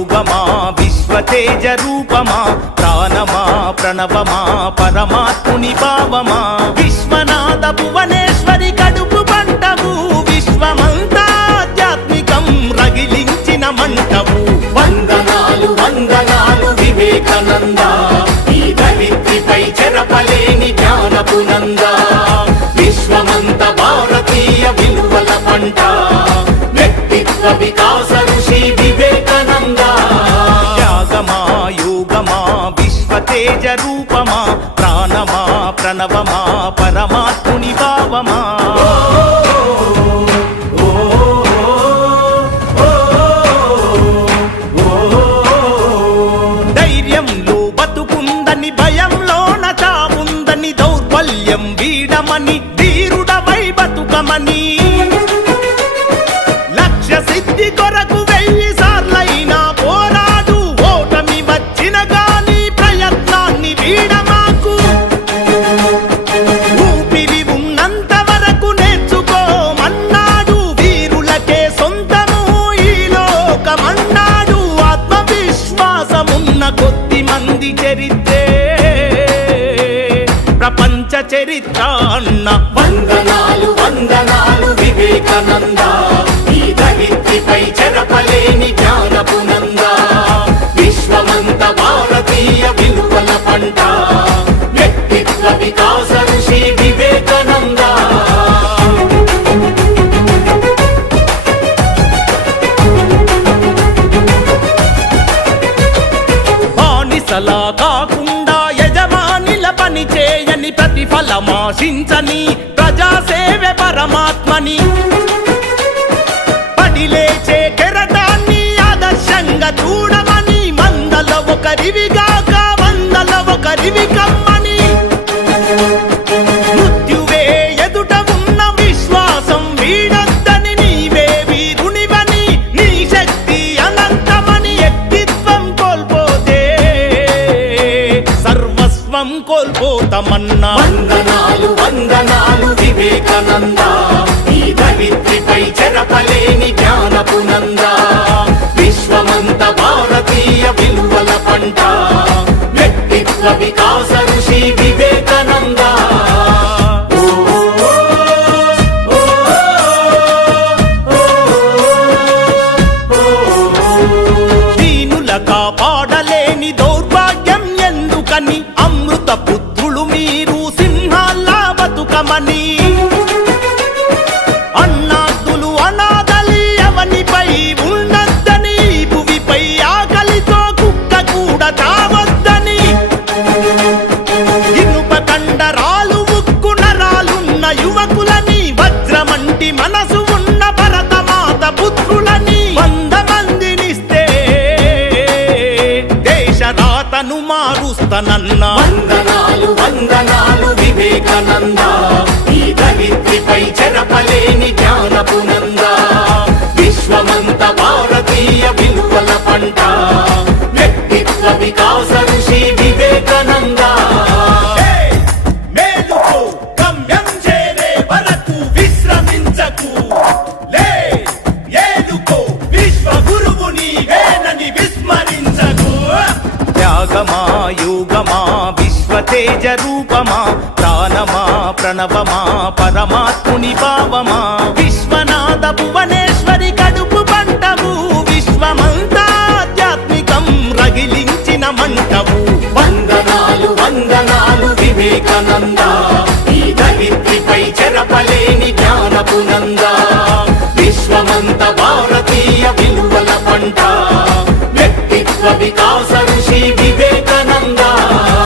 యోగమా విశ్వతేజ రూపమా ప్రాణమా ప్రణవమా పరమాత్ముని భావమా? విశ్వనాథ భువనేశ్వరి కడుపు పంటవు విశ్వమంతా ఆధ్యాత్మికం రగిలించిన మంటవు. వందనాలు వందనాలు వివేకానంద ఈ ధరిత్రిపై చెరపలేని జ్ఞానపు నంద విశ్వమంత భారతీయ విలువల పంట వ్యక్తిత్వ వికాస తేజ రూపమా ప్రాణమా ప్రణవమా పరమాత్ముని భావమా? ధైర్యంలో బతుకుందని భయంలోన చావుందని దౌర్బల్యం వీడమని ధీరుడవై బతుకమని చరిత్ర అన్న వందనాలు వందనాలు వివేకానంద. ఈ ధరిత్రిపై చెరపలేని జ్ఞానపు నంద విశ్వమంత భారతీయ విలువల పంట. వ్యక్తిత్వ వికాస ఋషి వివేకానంద. బానిసలా కాకుండా యజమానిల పని ప్రతిఫలమాశించని ప్రజాసేవే కోల్పోతామన్నా. వందనాలు వందనాలు వివేకానంద. ఈ చెరపలేని విశ్వమంత భారతీయ విలువల పంట. వ్యక్తిత్వ వికాస ఋషి వివేకానంద. దీనుల వివేకానంద ఈ ధరిత్రిపై చెరపలేని జ్ఞానపు నంద విశ్వమంత భారతీయ విలువల పంట వ్యక్తిత్వ వికాస ఋషి వివేకానంద. త్యాగమా యోగమా తేజ రూపమా ప్రాణమా ప్రణవమా పరమాత్ముని భావమా? విశ్వనాథ భువనేశ్వరి కడుపు పంటవు విశ్వమంతా ఆధ్యాత్మికం రగిలించిన మంటవు. వందనాలు వందనాలు వివేకానంద. ఈ ధరిత్రిపై చెరపలేని జ్ఞానపు నంద విశ్వమంత భారతీయ విలువల పంట. వ్యక్తిత్వ వికాస ఋషి వివేకానంద.